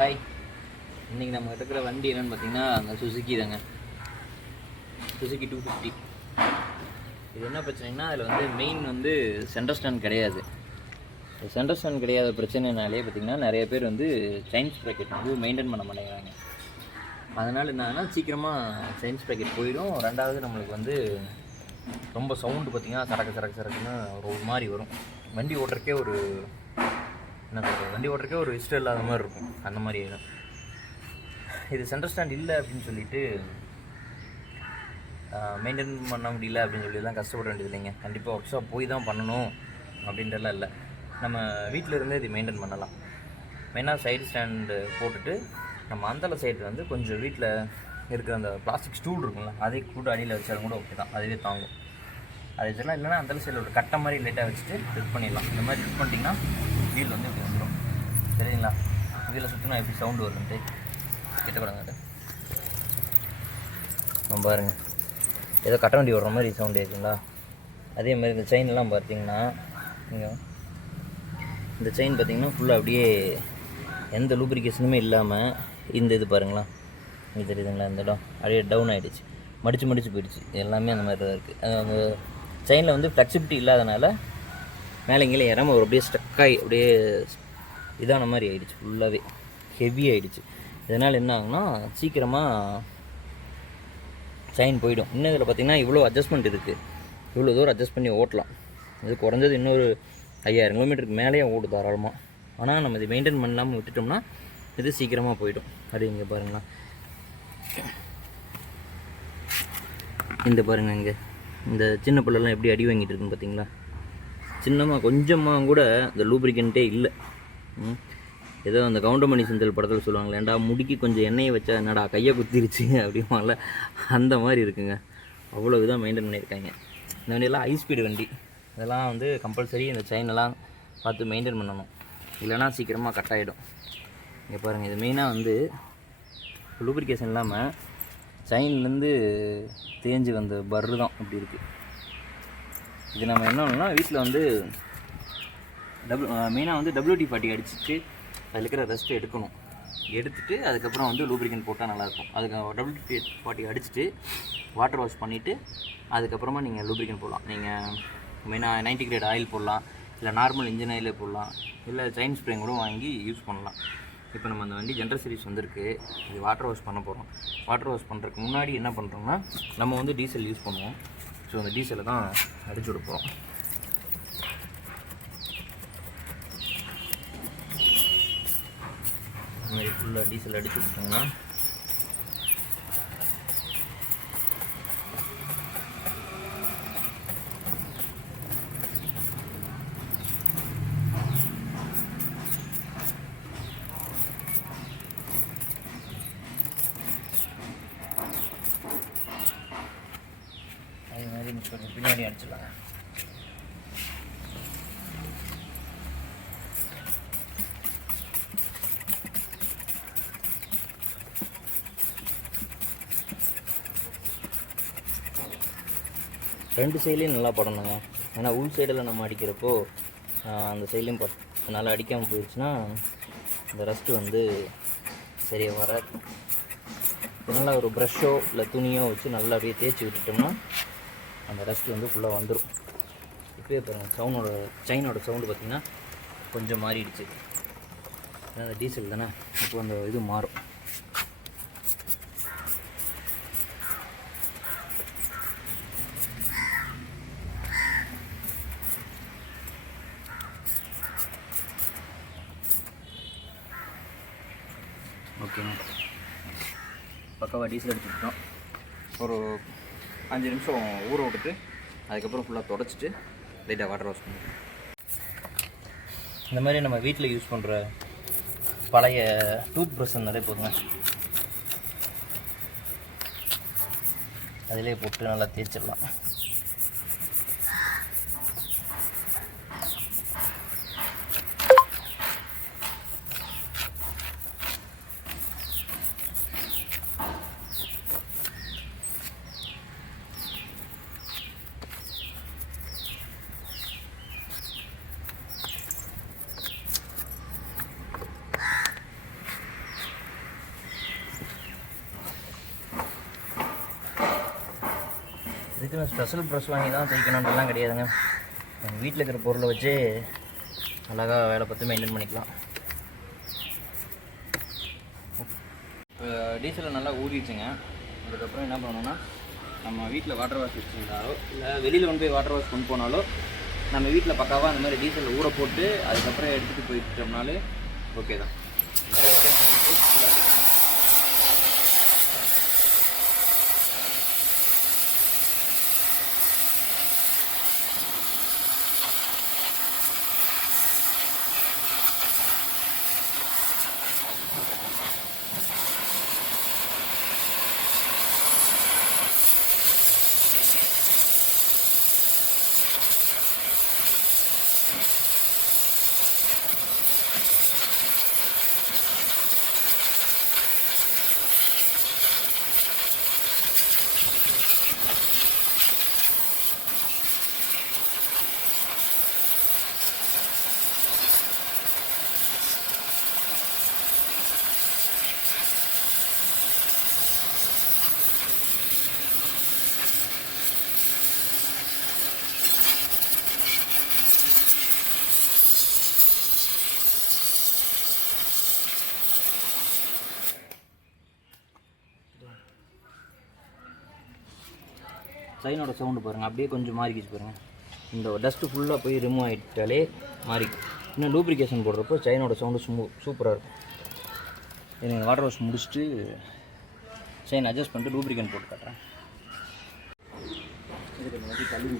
Hi, இன்றைக்கி நம்ம இருக்கிற வண்டி என்னென்னு பார்த்தீங்கன்னா அந்த சுசுக்கி தாங்க. சுசுக்கி 250. இது என்ன பிரச்சனைனா அதில் வந்து மெயின் வந்து சென்டர் ஸ்டாண்ட் கிடையாது. சென்டர் ஸ்டாண்ட் கிடையாத பிரச்சனைனாலே பார்த்திங்கன்னா நிறைய பேர் வந்து செயின் ஸ்ப்ராக்கெட் வந்து மெயின்டைன் பண்ண மாட்டேங்கிறாங்க. அதனால் என்னன்னா சீக்கிரமாக செயின் ஸ்ப்ராக்கெட் போயிடும். ரெண்டாவது நம்மளுக்கு வந்து ரொம்ப சவுண்டு பார்த்திங்கன்னா சரக்குன்னு ஒரு மாதிரி வரும். வண்டி ஓட்டுறக்கே ஒரு என்ன சொல்கிறது, வண்டி ஓட்டுறக்கே ஒரு இஷ்டம் இல்லாத மாதிரி இருக்கும். அந்த மாதிரி ஆகிடும். இது சென்டர் ஸ்டாண்ட் இல்லை அப்படின்னு சொல்லிட்டு மெயின்டைன் பண்ண முடியல அப்படின்னு சொல்லி தான் கஷ்டப்பட வேண்டியது இல்லைங்க. கண்டிப்பாக ஒர்க் ஷாப் போய் தான் பண்ணணும் அப்படின்றலாம் இல்லை. நம்ம வீட்டில் இருந்தே இது மெயின்டைன் பண்ணலாம். மெயினாக சைடு ஸ்டாண்டு போட்டுட்டு நம்ம அந்தல சைடு வந்து கொஞ்சம் வீட்டில் இருக்கிற அந்த பிளாஸ்டிக் ஸ்டூல் இருக்குங்களா, அதை கூட அடியில் வச்சாலும் கூட ஓகே தான், அதுவே தாங்கும். அது வச்சலாம். இல்லைனா அந்தல சைடில் ஒரு கட்டை மாதிரி லைட்டாக வச்சுட்டு ஃபிட் பண்ணிடலாம். இந்த மாதிரி ஃபிட் பண்ணிட்டீங்கன்னா வீல் வந்து இப்படி வந்துடும். சரிங்களா? வீலில் சுற்றினா எப்படி சவுண்டு வருதுன்ட்டு கிட்டக்கூடாது. அது நம்ம பாருங்கள், ஏதோ கட்ட வண்டி ஓடுற மாதிரி சவுண்டு இருக்குங்களா. அதே மாதிரி இந்த செயின்லாம் பார்த்தீங்கன்னா இங்கே இந்த செயின் பார்த்திங்கன்னா ஃபுல்லாக அப்படியே எந்த லூப்ரிகேஷனுமே இல்லாமல் இந்த இது பாருங்களா, இங்கே தெரியுதுங்களா, இந்த இடம் அப்படியே டவுன் ஆகிடுச்சு, மடித்து போயிடுச்சு. எல்லாமே அந்த மாதிரி தான் இருக்குது. அந்த செயினில் வந்து ஃப்ளெக்சிபிலிட்டி இல்லாதனால மேலே இங்கே இறம ஒரு அப்படியே ஸ்டக்காகி அப்படியே இதான மாதிரி ஆகிடுச்சு, ஃபுல்லாகவே ஹெவி ஆகிடுச்சு. இதனால் என்ன ஆகுனா சீக்கிரமாக செயின் போயிடும். இன்னும் இதில் பார்த்திங்கன்னா இவ்வளோ அட்ஜஸ்ட்மெண்ட் இருக்குது. இவ்வளோ தூரம் அட்ஜஸ்ட் பண்ணி ஓட்டலாம். இது குறைஞ்சது இன்னொரு 5000 கிலோமீட்டருக்கு மேலேயே ஓடும் தாராளமாக. ஆனால் நம்ம இதை மெயின்டைன் பண்ணாமல் விட்டுட்டோம்னா இது சீக்கிரமாக போயிடும். அது இங்கே பாருங்களா, இந்த பாருங்கள், இங்கே இந்த சின்ன பிள்ளைலாம் எப்படி அடி வாங்கிட்டு இருக்குன்னு பார்த்தீங்களா. சின்னமாக கொஞ்சமாக கூட இந்த லூப்ரிகண்ட்டே இல்லை. ஏதோ அந்த கவுண்டமணி செந்தில் படத்தில் சொல்லுவாங்களே, ஏன்டா முடிக்கு கொஞ்சம் எண்ணெயை வச்சா என்னடா கையை குத்திருச்சு அப்படிமால அந்த மாதிரி இருக்குங்க. அவ்வளோ இதாக மெயின்டைன் பண்ணியிருக்காங்க. இந்த வண்டியெல்லாம் ஹை ஸ்பீடு வண்டி. இதெல்லாம் வந்து கம்பல்சரி இந்த செயினெல்லாம் பார்த்து மெயின்டைன் பண்ணணும், இல்லைனா சீக்கிரமாக கட் ஆகிடும். இங்கே பாருங்கள், இது மெயினாக வந்து லூப்ரிகேஷன் இல்லாமல் செயின்லேருந்து தேஞ்சு வந்த பர்ரு தான் இப்படி இருக்குது. இது நம்ம என்ன பண்ணணும்னா வீட்டில் வந்து மெயினாக வந்து WD-40 அடிச்சுட்டு அதில் இருக்கிற ரெஸ்ட்டு எடுக்கணும். எடுத்துகிட்டு அதுக்கப்புறம் வந்து லூப்ரிகன் போட்டால் நல்லாயிருக்கும். அதுக்கு WD-40 அடிச்சுட்டு வாட்டர் வாஷ் பண்ணிவிட்டு அதுக்கப்புறமா நீங்கள் லூப்ரிகன் போடலாம். நீங்கள் மெயினாக 90 கிரேட் ஆயில் போடலாம், இல்லை நார்மல் இன்ஜின் ஆயிலே போடலாம், இல்லை செயின் ஸ்ப்ரேங் கூட வாங்கி யூஸ் பண்ணலாம். இப்போ நம்ம அந்த வண்டி ஜென்ரல் சர்வீஸ் வந்திருக்கு. இது வாட்டர் வாஷ் பண்ண போகிறோம். வாட்டர் வாஷ் பண்ணுறதுக்கு முன்னாடி என்ன பண்ணுறோம்னா நம்ம வந்து டீசல் யூஸ் பண்ணுவோம். ஸோ அந்த டீசலை தான் அடிச்சு விட போகிறோம். இந்த மாதிரி ஃபுல்லாக டீசல் அடிச்சு விட்டோம்னா அதே மாதிரி கொஞ்சம் பின்னாடி அடிச்சிடலாங்க. ரெண்டு சைட்லேயும் நல்லா படணுங்க. ஏன்னா உள் சைடில் நம்ம அடிக்கிறப்போ அந்த சைட்லேயும் நல்லா அடிக்காமல் போயிடுச்சுன்னா இந்த ரஸ்ட்டு வந்து சரியாக வராது. நல்லா ஒரு ப்ரஷ்ஷோ இல்லை துணியோ வச்சு நல்லா அப்படியே தேய்ச்சி விட்டுட்டோம்னா அந்த ரஸ்ட்டு வந்து ஃபுல்லாக வந்துடும். இப்போயே பாருங்கள், செயினோட சவுண்டு பார்த்திங்கன்னா கொஞ்சம் மாறிடுச்சு. அந்த டீசல் தானே, இப்போ அந்த இது மாறும். ஓகேங்க, பக்காவாக டீசல் அடிச்சுட்டோம். ஒரு 5 நிமிஷம் ஊற விட்டுட்டு அதுக்கப்புறம் ஃபுல்லாக தொடச்சிட்டு லைட்டாக வாட்டர் வாஷ் பண்ணிடுவோம். இந்த மாதிரி நம்ம வீட்டில் யூஸ் பண்ணுற பழைய டூத் ப்ரஷ் நிறைய போதுங்க, அதிலே போட்டு நல்லா தேய்ச்சிடலாம். இதுக்குன்னு ஸ்பெஷல் ப்ரெஷ் வாங்கி தான் தேய்க்கணுன்றலாம் கிடையாதுங்க. எங்கள் வீட்டில் இருக்கிற பொருளை வச்சு அழகாக வேலை பார்த்து மெயின்டைன் பண்ணிக்கலாம். இப்போ டீசலில் நல்லா ஊறிடுச்சுங்க. அதுக்கப்புறம் என்ன பண்ணணும்னா, நம்ம வீட்டில் வாட்டர் வாஷ் வச்சுருந்தாலோ இல்லை வெளியில் கொண்டு போய் வாட்டர் வாஷ் கொண்டு போனாலோ நம்ம வீட்டில் பக்காவாக அந்த மாதிரி டீசலில் ஊற போட்டு அதுக்கப்புறம் எடுத்துகிட்டு போயிட்டோம்னாலே ஓகே தான். செயினோட சவுண்டு பாருங்கள், அப்படியே கொஞ்சம் மாறிக்கிச்சு பாருங்கள். இந்த டஸ்ட்டு ஃபுல்லாக போய் ரிமூவ் ஆகிட்டாலே மாறி. இன்னும் லூப்ரிகேஷன் போடுறப்போ செயினோட சவுண்டு சூப்பராக இருக்கும். எனக்கு வாட்டர் வாஷ் முடிச்சுட்டு செயின் அட்ஜஸ்ட் பண்ணிட்டு லூப்ரிகேஷன் போட்டு காட்டுறேன். இதுக்கு இந்த மாதிரி கழுவி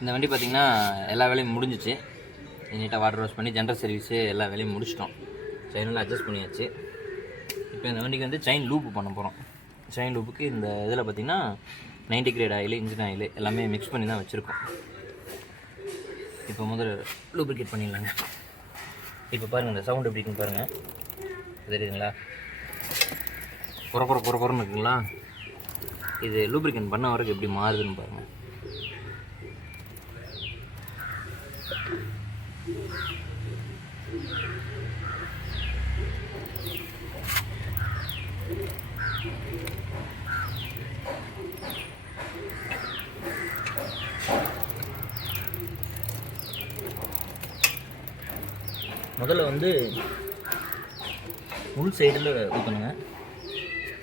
இந்த வண்டி பார்த்திங்கன்னா எல்லா வேலையும் முடிஞ்சிச்சு. நீட்டாக வாட்டர் வாஷ் பண்ணி ஜென்ரல் சர்வீஸு எல்லா வேலையும் முடிச்சிட்டோம். செயினெல்லாம் அட்ஜஸ்ட் பண்ணியாச்சு. இப்போ இந்த வண்டிக்கு வந்து செயின் லூப்பு பண்ண போகிறோம். செயின் லூப்புக்கு இந்த இதில் பார்த்திங்கன்னா 90 கிரேட் ஆயில், இன்ஜின் ஆயில் எல்லாமே மிக்ஸ் பண்ணி தான் வச்சுருக்கோம். இப்போ முதல்ல லூப்ரிகேட் பண்ணிடலாங்க. இப்போ பாருங்கள் இந்த சவுண்ட் எப்படி இருக்குன்னு பாருங்கள், தெரியுதுங்களா? குறன்னு இருக்குங்களா? இது லூப்ரிகேட் பண்ண வரைக்கும் எப்படி மாறுதுன்னு பாருங்கள். முதல்ல வந்து உள் சைடில் ஊற்றணுங்க.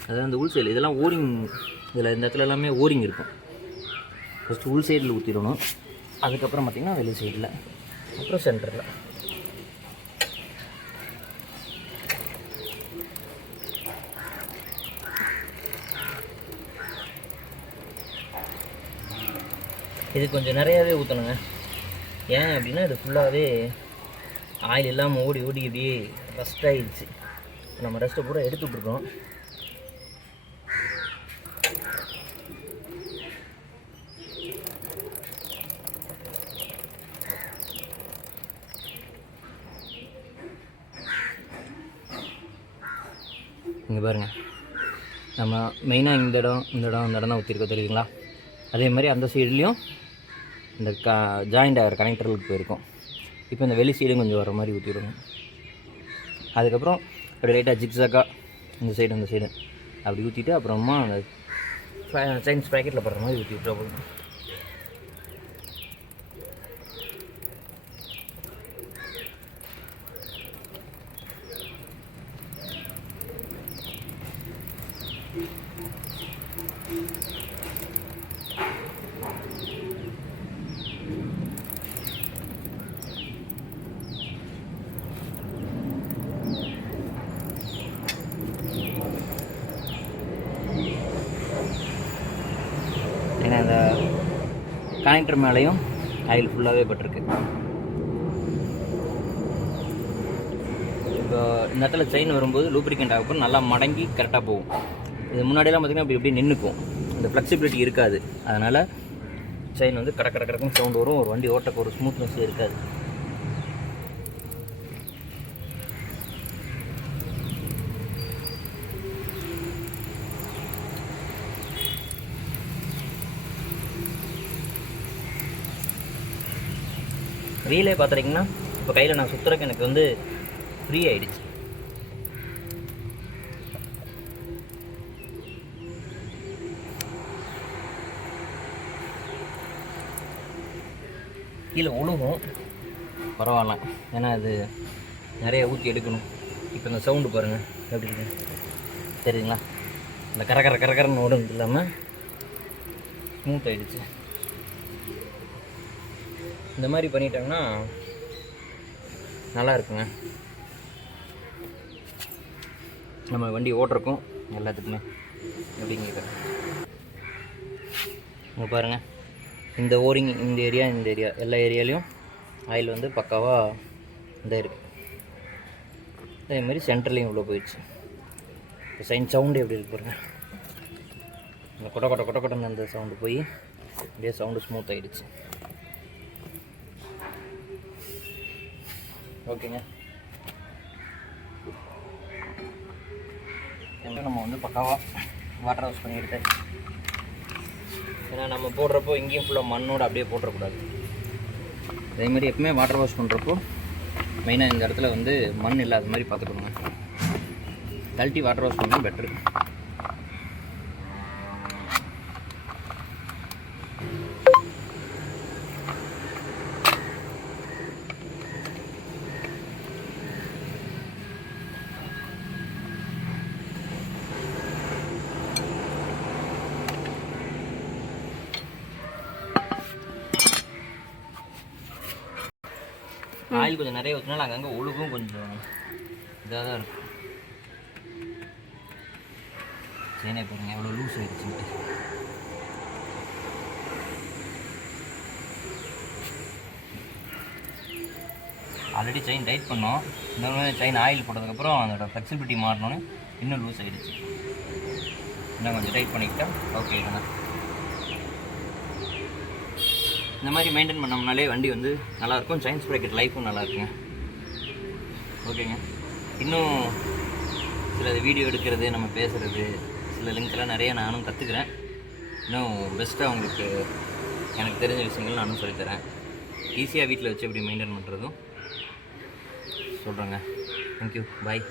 அதாவது அந்த உள் சைடில் இதெல்லாம் ஓரிங், இதில் இந்த இடத்துல எல்லாமே ஓரிங் இருக்கும். ஃபஸ்ட்டு உள் சைடில் ஊற்றிடணும். அதுக்கப்புறம் பார்த்திங்கன்னா வெளி சைடில், அப்புறம் சென்டரில். இது கொஞ்சம் நிறையாவே ஊற்றணுங்க. ஏன் அப்படின்னா இது ஃபுல்லாகவே ஆயில் இல்லாமல் ஓடி இப்படியே ரஸ்ட் ஆகிடுச்சு. நம்ம ரஸ்ட்டை பூரா எடுத்துட்ருக்கோம். இங்கே பாருங்கள், நம்ம மெயினாக இந்த இடம் தான் ஊற்றிருக்கோம், தெரியுதுங்களா? அதே மாதிரி அந்த சைட்லேயும் இந்த ஜாயிண்ட் ஆகிற கனெக்டர்களுக்கு போயிருக்கோம். இப்போ இந்த வெளி சைடும் கொஞ்சம் வர மாதிரி ஊற்றிடணும். அதுக்கப்புறம் அப்படி லைட்டாக ஜிக்ஸாக்காக இந்த சைடு அந்த சைடு அப்படி ஊற்றிட்டு அப்புறமா அந்த சைன்ஸ் பேக்கெட்டில் போடுற மாதிரி ஊற்றி விட்டா போதும். ஏன்னா இந்த கனெக்டர் மேலேயும் ஆயில் ஃபுல்லாகவே பட்டிருக்கு. இப்போ இந்த இடத்துல செயின் வரும்போது லூப்ரிகேண்ட் ஆகப்போ நல்லா மடங்கி கரெக்டாக போகும். இது முன்னாடியெல்லாம் பார்த்திங்கன்னா இப்படி எப்படி நின்றுக்கும், இந்த ஃப்ளெக்சிபிலிட்டி இருக்காது. அதனால் செயின் வந்து கடக்குன்னு சவுண்டு வரும். ஒரு வண்டி ஓட்டக்கு ஒரு ஸ்மூத்னஸ் இருக்காது. வீலே பார்த்துட்டிங்கன்னா இப்போ கையில் நான் சுற்றுறக்கு எனக்கு வந்து ஃப்ரீ ஆகிடுச்சு. கீழே உழுகும், பரவாயில்ல, ஏன்னா அது நிறைய ஊற்றி எடுக்கணும். இப்போ இந்த சவுண்டு பாருங்கள் எப்படி இருக்கு தெரியுங்களா? இந்த கரகரன்னு ஓடுறது இல்லாமல் ஸ்மூத் ஆகிடுச்சு. இந்த மாதிரி பண்ணிட்டாங்கன்னா நல்லா இருக்குங்க. நம்ம வண்டி ஓட்டுறக்கும் எல்லாத்துக்குமே எப்படிங்க கேட்குறேன். இங்கே பாருங்கள், இந்த ஓரிங் இந்த ஏரியா எல்லா ஏரியாலையும் ஆயில் வந்து பக்காவாக இந்த இருக்குது. அதேமாதிரி சென்டர்லேயும் உள்ளே போயிடுச்சு. இப்போ சைன் சவுண்டு எப்படி இருக்கு பாருங்கள். இந்த கொட்டன்னு அந்த சவுண்டு போய் அப்படியே சவுண்டு ஸ்மூத் ஆகிடுச்சு. ஓகேங்க, நம்ம வந்து பக்காவாக வாட்டர் வாஷ் பண்ணி எடுத்தேன். ஏன்னா நம்ம போடுறப்போ இங்கேயும் ஃபுல்லாக மண்ணோடு அப்படியே போட்டுறக்கூடாது. அதேமாதிரி எப்பவுமே வாட்டர் வாஷ் பண்ணுறப்போ மெயினாக இந்த இடத்துல வந்து மண் இல்லாத மாதிரி பார்த்துக்கணுங்க. கழட்டி வாட்டர் வாஷ் பண்ணால் பெட்ரு. ஆயில் கொஞ்சம் நிறைய ஊற்றினாலும் அங்கங்கே ஒழுகும், கொஞ்சம் இதாக தான் இருக்கும். செயினே பாருங்க எவ்வளோ லூஸ் ஆகிடுச்சு. ஆல்ரெடி செயின் டைட் பண்ணோம், இந்த மாதிரி செயின் ஆயில் போட்டதுக்கப்புறம் அதோட ஃப்ளெக்சிபிலிட்டி மாறினோன்னு இன்னும் லூஸ் ஆகிடுச்சு. இன்னும் கொஞ்சம் டைட் பண்ணிக்கிட்டா ஓகே தானே. இந்த மாதிரி மெயின்டைன் பண்ணோம்னாலே வண்டி வந்து நல்லாயிருக்கும். செயின் ஸ்ப்ராக்கெட் லைஃப்பும் நல்லாயிருக்குங்க. ஓகேங்க, இன்னும் சில வீடியோ எடுக்கிறது, நம்ம பேசுகிறது, சில லிங்க்லாம் நிறைய நானும் கற்றுக்குறேன். இன்னும் பெஸ்ட்டாக உங்களுக்கு எனக்கு தெரிஞ்ச விஷயங்கள் நானும் சொல்லித்தரேன். ஈஸியாக வீட்டில் வச்சு எப்படி மெயின்டைன் பண்ணுறதும் சொல்கிறேங்க. தேங்க்யூ, பாய்.